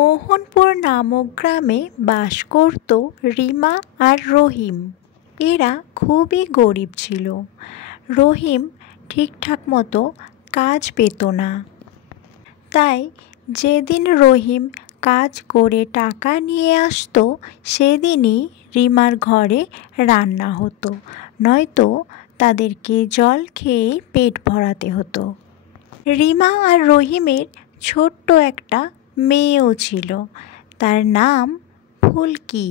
মোহনপুর নামক গ্রামে বাস করত রিমা আর রহিম। এরা খুবই গরিব ছিল। রহিম ঠিকঠাক মতো কাজ পেত না, তাই যেদিন রহিম কাজ করে টাকা নিয়ে আসতো সেদিনই রিমার ঘরে রান্না হতো, নয়তো তাদেরকে জল খেয়ে পেট ভরাতে হতো। রিমা আর রহিমের ছোট্ট একটা মেয়েও ছিল, তার নাম ফুলকি।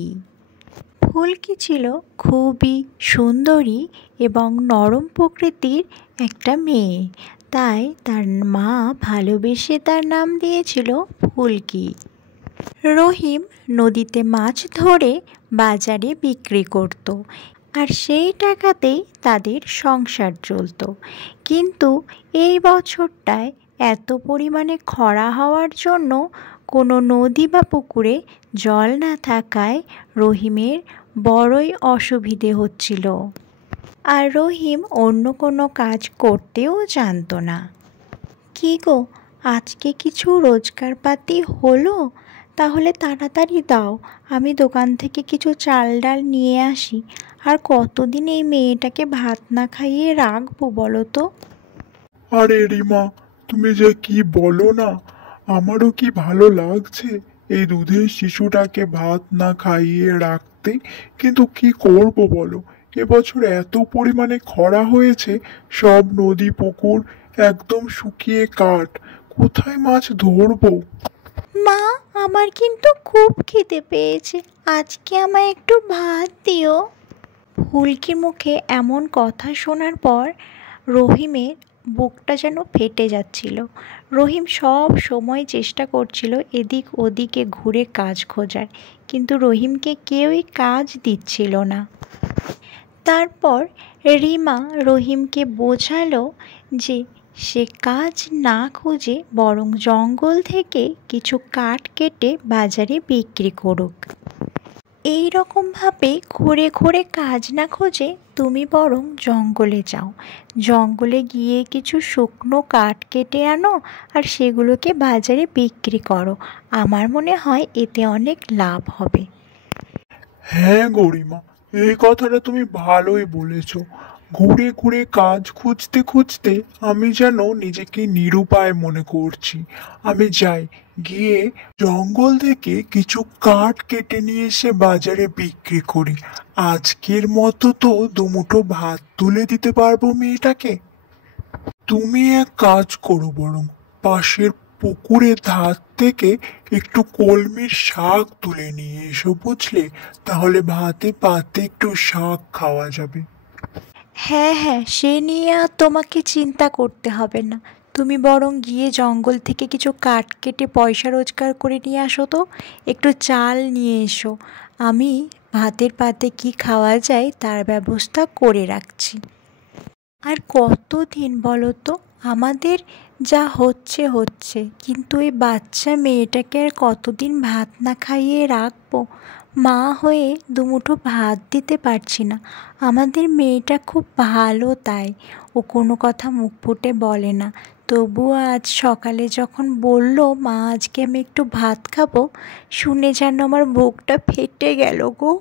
ফুলকি ছিল খুবই সুন্দরী এবং নরম প্রকৃতির একটা মেয়ে, তাই তার মা ভালোবেসে তার নাম দিয়েছিল ফুলকি। রহিম নদীতে মাছ ধরে বাজারে বিক্রি করত, আর সেই টাকাতেই তাদের সংসার চলত। কিন্তু এই বছরটায় এত পরিমাণে খরা হওয়ার জন্য কোনো নদী বা পুকুরে জল না থাকায় রহিমের বড়ই অসুবিধে হচ্ছিল, আর রহিম অন্য কোনো কাজ করতেও জানতো না। কী গো, আজকে কিছু রোজগারপাতি হলো? তাহলে তাড়াতাড়ি দাও, আমি দোকান থেকে কিছু চাল ডাল নিয়ে আসি। আর কতদিন এই মেয়েটাকে ভাত না খাইয়ে রাখবো বলো তো? আরে রিমা, তুমি যে কি বলো না, আমারও কি ভালো লাগছে এই দুধের শিশুটাকে ভাত না খাইয়ে রাখতে। কিন্তু কি করব বলো, এবছর এত পরিমাণে খরা হয়েছে, সব নদী পুকুর একদম শুকিয়ে কাঠ। কোথায় মাছ ধরবো? মা, আমার কিন্তু খুব খিদে পেয়েছে, আজকে আমায় একটু ভাত দিও। ফুলকির মুখে এমন কথা শোনার পর রহিমের বুকটা যেন ফেটে যাচ্ছিল। রহিম সব সময় চেষ্টা করছিল এদিক ওদিকে ঘুরে কাজ খোঁজার, কিন্তু রহিমকে কেউই কাজ দিচ্ছিল না। তারপর রিমা রহিমকে বোঝালো যে সে কাজ না খুঁজে বরং জঙ্গল থেকে কিছু কাঠ কেটে বাজারে বিক্রি করুক। এই রকমভাবে ঘুরে ঘুরে কাজ না খুঁজে তুমি বরং জঙ্গলে যাও, জঙ্গলে গিয়ে কিছু শুকনো কাঠ কেটে আনো আর সেগুলোকে বাজারে বিক্রি করো। আমার মনে হয় এতে অনেক লাভ হবে। হ্যাঁ গরিমা, এই কথাটা তুমি ভালোই বলেছ। ঘুরে ঘুরে কাজ খুঁজতে খুঁজতে আমি যেন নিজেকে নিরুপায় মনে করছি। আমি যাই, গিয়ে জঙ্গল থেকে কিছু কাঠ কেটে নিয়ে এসে বাজারে বিক্রি করি। আজকের মতো তো দুমুঠো ভাত তুলে দিতে পারবো মেয়েটাকে। তুমি এক কাজ করো বরং, পাশের পুকুরের ধার থেকে একটু কলমির শাক তুলে নিয়ে এসো, বুঝলে? তাহলে ভাতে পাতে একটু শাক খাওয়া যাবে। হ্যাঁ হ্যাঁ, সে নিয়ে আর তোমাকে চিন্তা করতে হবে না। তুমি বরং গিয়ে জঙ্গল থেকে কিছু কাঠ কেটে পয়সা রোজগার করে নিয়ে আসো তো, একটু চাল নিয়ে এসো। আমি ভাতের পাতে কি খাওয়া যায় তার ব্যবস্থা করে রাখছি। আর কতদিন বলো তো, আমাদের যা হচ্ছে হচ্ছে, কিন্তু এই বাচ্চা মেয়েটাকে আর কতদিন ভাত না খাইয়ে রাখবো? মা হয়ে দুমুঠো ভাত দিতে পারছি না। আমাদের মেয়েটা খুব ভালো, তাই ও কোনো কথা মুখ ফুটে বলে না। তবুও আজ সকালে যখন বলল মা আজকে আমি একটু ভাত খাবো, শুনে যেন আমার বুকটা ফেটে গেল গো।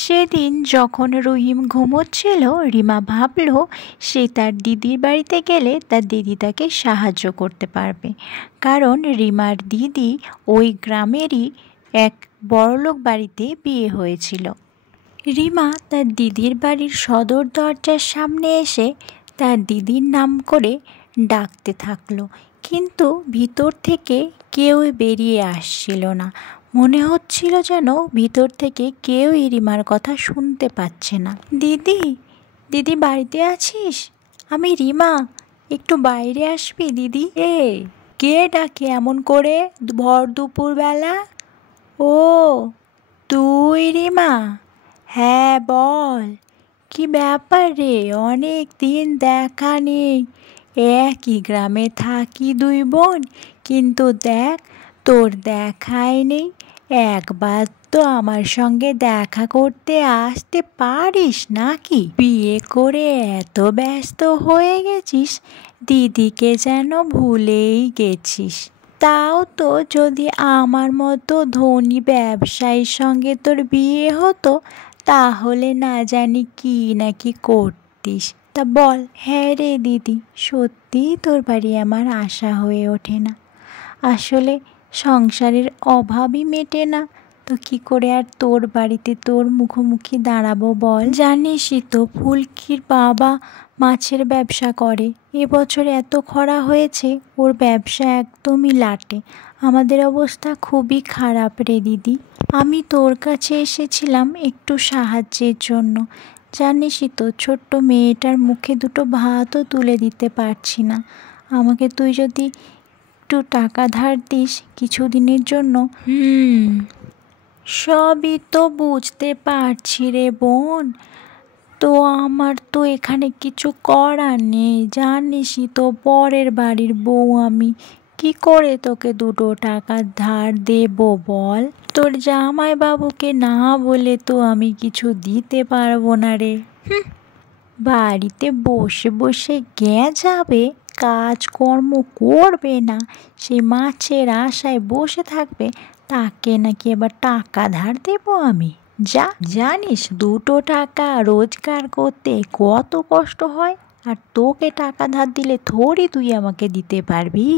সেদিন যখন রহিম ঘুমোচ্ছিল, রিমা ভাবল সে তার দিদির বাড়িতে গেলে তার দিদি তাকে সাহায্য করতে পারবে, কারণ রিমার দিদি ওই গ্রামেরই এক বড়লোক বাড়িতে বিয়ে হয়েছিল। রিমা তার দিদির বাড়ির সদর দরজার সামনে এসে তার দিদির নাম করে ডাকতে থাকলো, কিন্তু ভিতর থেকে কেউই বেরিয়ে আসছিল না। মনে হচ্ছিল যেন ভিতর থেকে কেউই রিমার কথা শুনতে পাচ্ছে না। দিদি, দিদি বাড়িতে আছিস? আমি রিমা, একটু বাইরে আসবি দিদি? কে ডাকে এমন করে ভর দুপুরবেলা? ও, তুই রিমা? হ্যাঁ বল, কি ব্যাপার রে, অনেক দিন দেখা নেই। একই গ্রামে থাকি দুই বোন, কিন্তু দেখ তোর দেখাই নেই। একবার তো আমার সঙ্গে দেখা করতে আসতে পারিস নাকি? বিয়ে করে এত ব্যস্ত হয়ে গেছিস, দিদিকে যেন ভুলেই গেছিস। তাও তো যদি আমার মতো ধনী ব্যবসায়ীর সঙ্গে তোর বিয়ে হতো তাহলে না জানি কি নাকি করতিস। তা বল, হ্যাঁ রে দিদি, সত্যিই তোর বাড়ি আমার আশা হয়ে ওঠে না। আসলে সংসারের অভাবই মেটে না, তো কি করে আর তোর বাড়িতে তোর মুখোমুখি দাঁড়াবো বল। জানিসই তো ফুলকির বাবা মাছের ব্যবসা করে, এবছর এত খরা হয়েছে ওর ব্যবসা একদমই লাটে। আমাদের অবস্থা খুবই খারাপ রে দিদি। আমি তোর কাছে এসেছিলাম একটু সাহায্যের জন্য। জানিসই তো ছোট্ট মেয়েটার মুখে দুটো ভাতও তুলে দিতে পারছি না। আমাকে তুই যদি একটু টাকা ধার দিস কিছুদিনের জন্য। সবই তো বুঝতে পারছি রে বোন, তো আমার তো এখানে কিছু করার নেই। জানিসই তো পরের বাড়ির বউ আমি, কি করে তোকে দুটো টাকা ধার দেবো বল। তোর জামাইবাবুকে না বলে তো আমি কিছু দিতে পারবো না রে। বাড়িতে বসে বসে যাবে, কাজকর্ম করবে না, সে মাছের আশায় বসে থাকবে, তাকে নাকি আবার টাকা ধার দেবো আমি? জানিস দুটো টাকা রোজগার করতে কত কষ্ট হয়, আর তোকে টাকা ধার দিলে থোড়ি তুই আমাকে দিতে পারবি?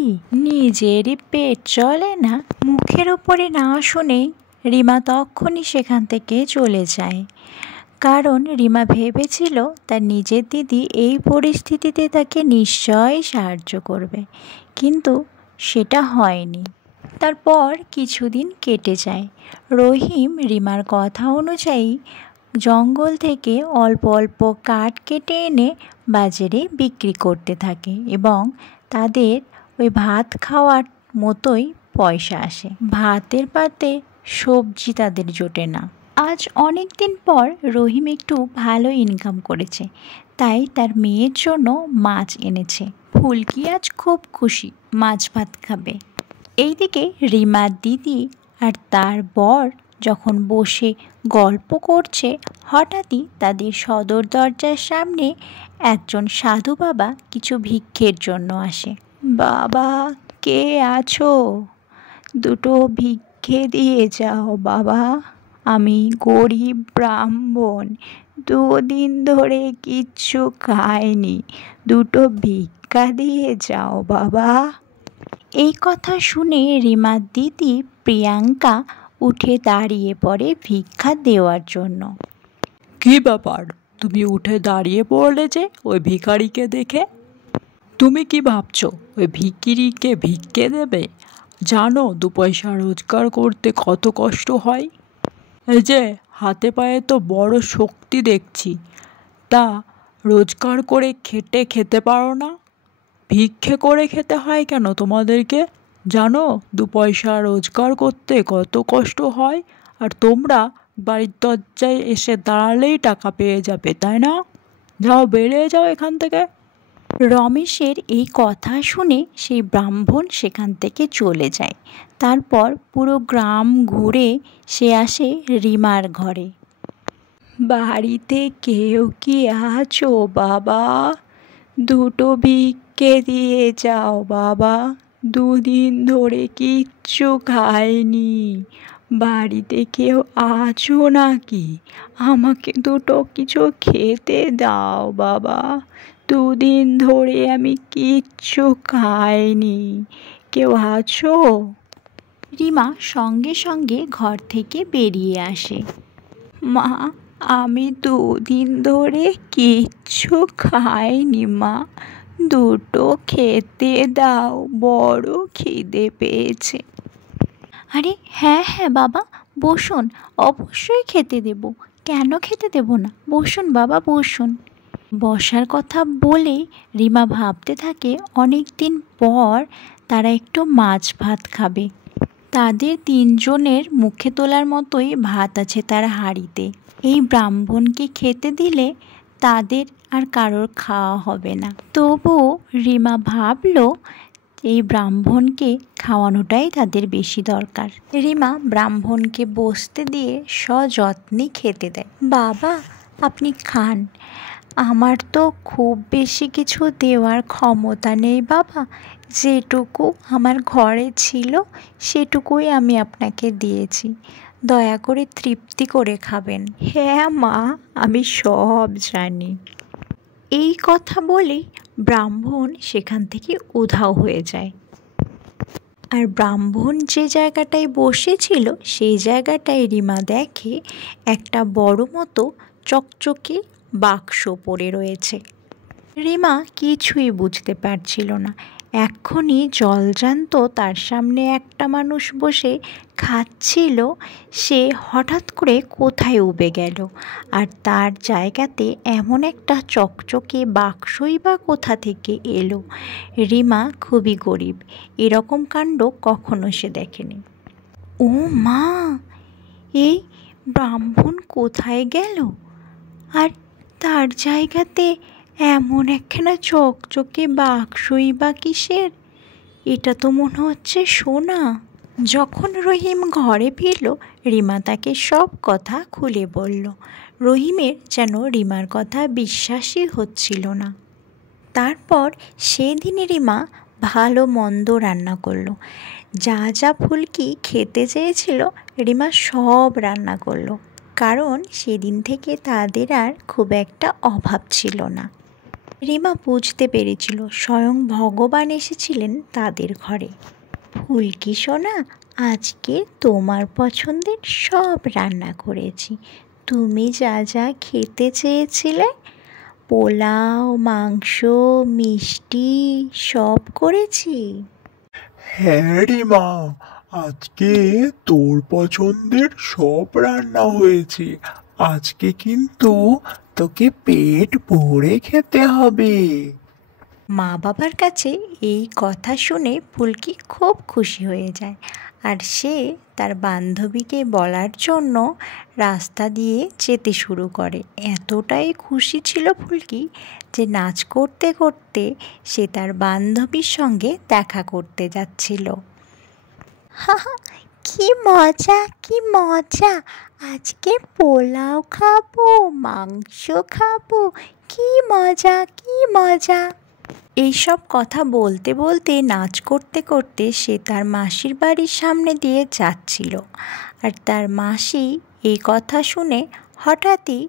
নিজেরই পেট চলে না। মুখের উপরে না শুনেই রিমা তখনই সেখান থেকে চলে যায়, কারণ রিমা ভেবেছিল তার নিজের দিদি এই পরিস্থিতিতে তাকে নিশ্চয়ই সাহায্য করবে, কিন্তু সেটা হয়নি। তারপর কিছুদিন কেটে যায়। রহিম রিমার কথা অনুযায়ী জঙ্গল থেকে অল্প অল্প কাঠ কেটে এনে বাজারে বিক্রি করতে থাকে এবং তাদের ওই ভাত খাওয়ার মতোই পয়সা আসে। ভাতের পাতে সবজি তাদের জোটে না। আজ অনেক দিন পর রহিম একটু ভালো ইনকাম করেছে, তাই তার মেয়ের জন্য মাছ এনেছে। ফুলকি আজ খুব খুশি, মাছ ভাত খাবে। এইদিকে রিমার দিদি আর তার বর যখন বসে গল্প করছে, হঠাৎই তাদের সদর দরজার সামনে একজন সাধু বাবা কিছু ভিক্ষের জন্য আসে। বাবা, কে আছো? দুটো ভিক্ষে দিয়ে যাও বাবা, আমি গরিব ব্রাহ্মণ, 2 দিন ধরে কিচ্ছু খাইনি, দুটো ভিক্ষা দিয়ে যাও বাবা। এই কথা শুনে রিমার দিদি প্রিয়াঙ্কা উঠে দাঁড়িয়ে পড়ে ভিক্ষা দেওয়ার জন্য। কি ব্যাপার, তুমি উঠে দাঁড়িয়ে পড়লে যে ওই ভিখারিকে দেখে? তুমি কি ভাবছো ওই ভিখিরিকে ভিক্ষে দেবে? জানো 2 পয়সা রোজগার করতে কত কষ্ট হয়? এই যে হাতে পায়ে তো বড় শক্তি দেখছি, তা রোজগার করে খেতে পারো না? ভিক্ষে করে খেতে হয় কেন তোমাদেরকে? জানো 2 পয়সা রোজগার করতে কত কষ্ট হয়? আর তোমরা বাড়ির দরজায় এসে দাঁড়ালেই টাকা পেয়ে যাবে, তাই না? যাও, বেরিয়ে যাও এখান থেকে। রমেশের এই কথা শুনে সেই ব্রাহ্মণ সেখান থেকে চলে যায়। তারপর পুরো গ্রাম ঘুরে সে আসে রিমার ঘরে। বাড়িতে কেউ কি আছো বাবা? দুটো ভিক্ষে দিয়ে যাও বাবা, 2 দিন ধরে কিচ্ছু খাইনি। বাড়িতে কেউ আছো নাকি? আমাকে দুটো কিছু খেতে দাও বাবা, 2 দিন ধরে আমি কিচ্ছু খাইনি। কেউ আছো? রিমা সঙ্গে সঙ্গে ঘর থেকে বেরিয়ে আসে। মা, আমি 2 দিন ধরে কিচ্ছু খাইনি মা, দুটো খেতে দাও, বড় খিদে পেয়েছে। আরে হ্যাঁ হ্যাঁ বাবা, বসুন, অবশ্যই খেতে দেব, কেন খেতে দেব না, বসুন বাবা বসুন। বসার কথা বলেই রিমা ভাবতে থাকে অনেক দিন পর তারা একটু মাছ ভাত খাবে। তাদের 3 জনের মুখে তোলার মতোই ভাত আছে তার হাঁড়িতে। এই ব্রাহ্মণকে খেতে দিলে তাদের আর কারোর খাওয়া হবে না। তবুও রিমা ভাবলো এই ব্রাহ্মণকে খাওয়ানোটাই তাদের বেশি দরকার। রিমা ব্রাহ্মণকে বসতে দিয়ে সযত্নে খেতে দেয়। বাবা, আপনি খান, আমার তো খুব বেশি কিছু দেওয়ার ক্ষমতা নেই বাবা, যেটুকু আমার ঘরে ছিল সেটুকুই আমি আপনাকে দিয়েছি, দয়া করে তৃপ্তি করে খাবেন। হ্যাঁ মা, আমি সব জানি। এই কথা বলেই ব্রাহ্মণ সেখান থেকে উধাও হয়ে যায়। আর ব্রাহ্মণ যে জায়গাটায় বসেছিল সেই জায়গাটায় রিমা দেখে একটা বড় মতো চকচকে বাক্স পড়ে রয়েছে। রিমা কিছুই বুঝতে পারছিল না। এক্ষুনি জলজান্ত তার সামনে একটা মানুষ বসে খাচ্ছিল, সে হঠাৎ করে কোথায় উবে গেল, আর তার জায়গাতে এমন একটা চকচকে বাক্সই বা কোথা থেকে এলো। রিমা খুবই গরিব, এরকম কাণ্ড কখনো সে দেখেনি। ও মা, এই ব্রাহ্মণ কোথায় গেল? আর তার জায়গাতে এমন একখানা চকচকে বাক্সই বা কিসের? এটা তো মনে হচ্ছে সোনা। যখন রহিম ঘরে ফিরল, রিমা তাকে সব কথা খুলে বলল। রহিমের যেন রিমার কথা বিশ্বাসই হচ্ছিল না। তারপর সেদিনই রিমা ভালো মন্দ রান্না করলো। যা যা ফুলকি খেতে চেয়েছিল রিমা সব রান্না করলো, কারণ সেদিন থেকে তাদের আর খুব একটা অভাব ছিল না। রিমা বুঝতে পেরেছিল স্বয়ং ভগবান এসেছিলেন তাদের ঘরে। ফুলকি সোনা, আজকে তোমার পছন্দের সব রান্না করেছি। তুমি যা যা খেতে চেয়েছিলে, পোলাও, মাংস, মিষ্টি সব করেছি। হ্যাঁ রে মা, আজকে তোর পছন্দের সব রান্না হয়েছে। আজকে কিন্তু তোকে পেট ভরে খেতে হবে। মা বাবার কাছে এই কথা শুনে ফুলকি খুব খুশি হয়ে যায়, আর সে তার বান্ধবীকে বলার জন্য রাস্তা দিয়ে যেতে শুরু করে। এতটাই খুশি ছিল ফুলকি যে নাচ করতে করতে সে তার বান্ধবীর সঙ্গে দেখা করতে যাচ্ছিল। হাহা, কি মজা, কি মজা! আজকে পোলাও খাবো, মাংস খাবো, কি মজা, কি মজা! এইসব কথা বলতে বলতে নাচ করতে করতে সে তার মাসির বাড়ির সামনে দিয়ে যাচ্ছিল। আর তার মাসি এই কথা শুনে হঠাৎই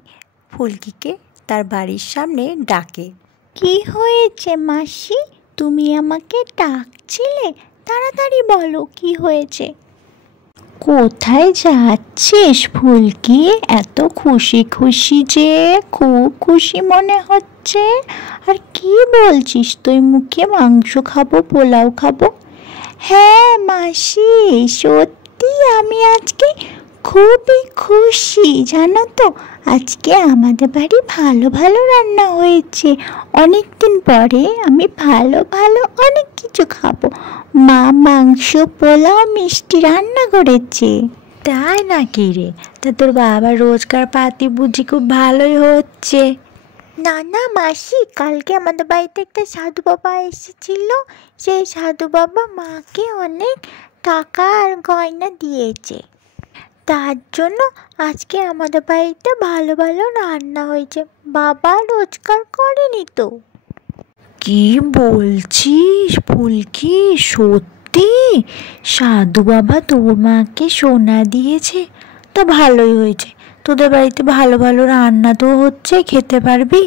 ফুলকিকে তার বাড়ির সামনে ডাকে। কি হয়েছে মাসি, তুমি আমাকে ডাকছিলে? তাড়াতাড়ি বলো কি হয়েছে। কোথায় যাচ্ছিস ফুলকি? এত খুশি খুশি যে, খুব খুশি মনে হচ্ছে। আর কি বলছিস তুই মুখে? মাংস খাবো, পোলাও খাবো? হ্যাঁ মাসি, সত্যি আমি আজকে খুবই খুশি, জানো তো। আজকে আমাদের বাড়ি ভালো ভালো রান্না হয়েছে। অনেক দিন পরে আমি ভালো ভালো অনেক কিছু খাবো। মা মাংস, পোলাও, মিষ্টি রান্না করেছে। তাই নাকি রে? তা তোর বাবার রোজগার পাতি বুঝি খুব ভালোই হচ্ছে। না না মাসি, কালকে আমাদের বাড়িতে একটা সাধু বাবা এসেছিল। সেই সাধু বাবা মাকে অনেক টাকা আর গয়না দিয়েছে, তার জন্য আজকে আমাদের বাড়িতে ভালো ভালো রান্না হয়েছে। বাবা রোজগার করেনি তো। কি বলছিস ফুলকি? সত্যি সাধু বাবা তোর মাকে সোনা দিয়েছে? তা ভালোই হয়েছে, তোদের বাড়িতে ভালো ভালো রান্না তো হচ্ছে, খেতে পারবি।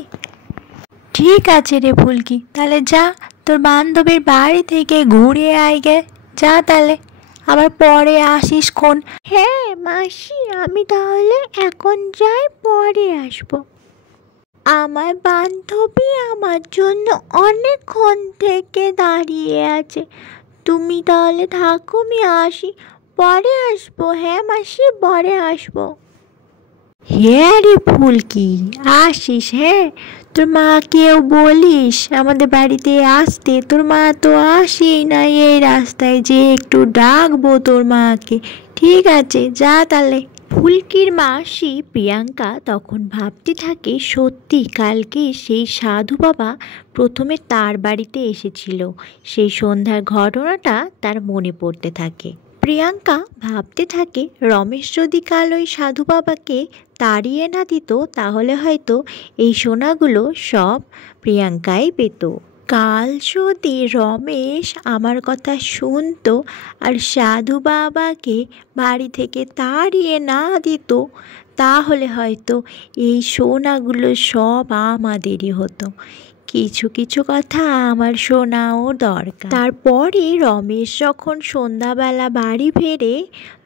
ঠিক আছে রে ফুলকি, তাহলে যা, তোর বান্ধবীর বাড়ি থেকে ঘুরে আয় গে। যা তাহলে, আবার পরে আসিস খন। হ্যাঁ মাসি, আমি তাহলে এখন যাই, পরে আসবো। আমার বান্ধবী আমার জন্য অনেকক্ষণ থেকে দাঁড়িয়ে আছে। তুমি তাহলে থাকো, আমি আসি, পরে আসবো। হ্যাঁ মাসি, পরে আসবো। হ্যাঁ রে ফুলকি, আসিস। হ্যাঁ, তোর মাকেও বলিস আমাদের বাড়িতে আসতে। তোর মা তো আসেই না এই রাস্তায়, যে একটু ডাকবো তোর মাকে। ঠিক আছে, যা তাহলে। ফুলকির মাসি প্রিয়াঙ্কা তখন ভাবতে থাকে, সত্যি কালকে সেই সাধু বাবা প্রথমে তার বাড়িতে এসেছিল। সেই সন্ধ্যার ঘটনাটা তার মনে পড়তে থাকে। প্রিয়াঙ্কা ভাবতে থাকে রমেশ যদি কাল ওই সাধু বাবাকে তাড়িয়ে না দিত তাহলে হয়তো এই সোনাগুলো সব প্রিয়াঙ্কাই পেত। কাল যদি রমেশ আমার কথা শুনতো আর সাধু বাবাকে বাড়ি থেকে তাড়িয়ে না দিত তাহলে হয়তো এই সোনাগুলো সব আমাদেরই হতো। কিছু কিছু কথা আমার শোনাও দরকার। তারপরে রমেশ যখন সন্ধ্যাবেলা বাড়ি ফেরে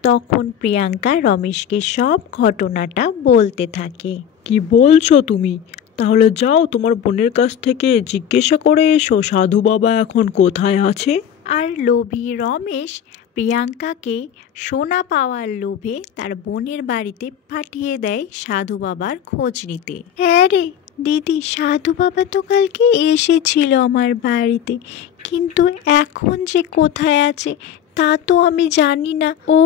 তখন প্রিয়াঙ্কা রমেশকে সব ঘটনাটা বলতে থাকে। কি বলছো তুমি? তাহলে যাও তোমার বোনের কাছ থেকে জিজ্ঞাসা করে এসো সাধু বাবা এখন কোথায় আছে। আর লোভী রমেশ প্রিয়াঙ্কাকে সোনা পাওয়ার লোভে তার বোনের বাড়িতে পাঠিয়ে দেয় সাধু বাবার খোঁজ নিতে। হ্যাঁ রে দিদি, সাধু বাবা তো কালকে এসেছিল আমার বাড়িতে, কিন্তু এখন যে কোথায় আছে তা তো আমি জানি না। ও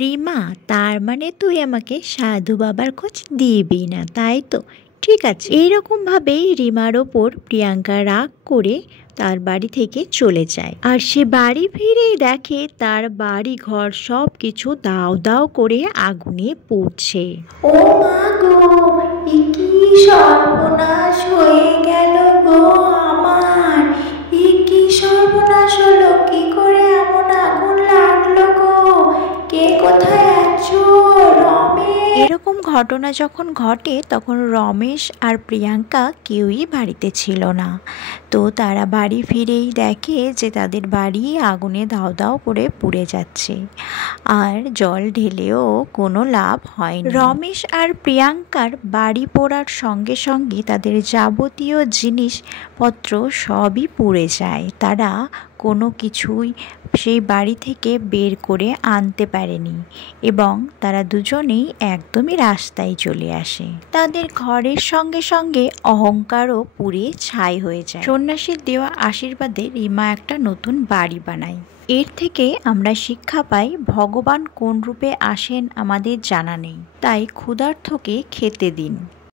রিমা, তার মানে তুই আমাকে সাধু বাবার খোঁজ দিবি না, তাই তো? ঠিক আছে। এইরকমভাবেই রিমার ওপর প্রিয়াঙ্কা রাগ করে তার বাড়ি থেকে চলে যায়। আর সে বাড়ি ফিরেই দেখে তার বাড়ি ঘর সব কিছু দাও দাও করে আগুনে পুড়ছে। ও মা গো, কি সর্বনাশ হয়ে গেল গো আমার! কি সর্বনাশ হলো? কি করে এমন আগুন লাগলো গো? কে কোথায় আছো? রমেশ! এরকম ঘটনা যখন ঘটে তখন রমেশ আর প্রিয়াঙ্কা কেউই বাড়িতে ছিল না। তো তারা বাড়ি ফিরেই দেখে যে তাদের বাড়ি আগুনে দাও দাও করে পুড়ে যাচ্ছে, আর জল ঢেলেও কোনো লাভ হয়নি। রমেশ আর প্রিয়াঙ্কার বাড়ি পোড়ার সঙ্গে সঙ্গে তাদের যাবতীয় জিনিসপত্র সবই পুড়ে যায়। তারা কোনো কিছুই সেই বাড়ি থেকে বের করে আনতে পারেনি এবং তারা দুজনেই একদমই রাস্তায় চলে আসে। তাদের ঘরের সঙ্গে সঙ্গে অহংকারও পুড়ে ছাই হয়ে যায়। সন্ন্যাসীর দেওয়া আশীর্বাদে রিমা একটা নতুন বাড়ি বানায়। এর থেকে আমরা শিক্ষা পাই ভগবান কোন রূপে আসেন আমাদের জানা নেই, তাই ক্ষুধার্তকে খেতে দিন।